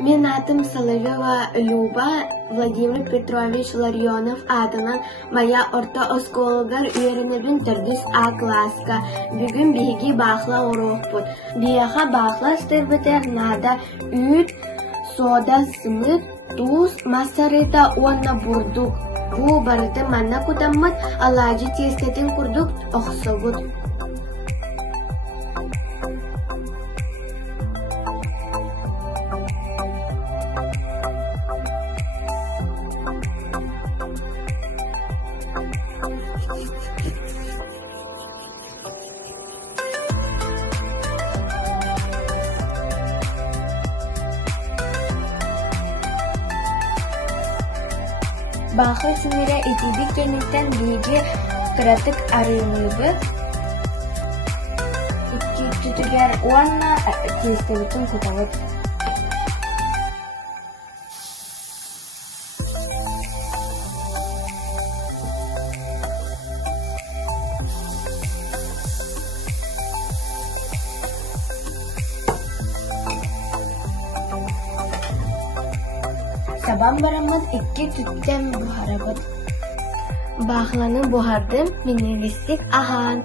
Мен атым Соловьева Люба Владимир Петрович Ларионов атынан мая орта оскологар үйерінебін түрдіс А класска. Бүгін биги бақла орохпут. Бияха бақла стырбытер нада үйт, сода сымыт, туз, масарыта онна бурдук. Бу барыты манна кутаммат, алажы тестетін курдук оқсогут. Бақы сымыра етебік кенеттен бейге қыратық арыныбы. Икки түтігер уанна тестебітін кутавыт. Сабан барамын икки түттен бұхарабыд. Бақланы бұхардым, менелістік аған.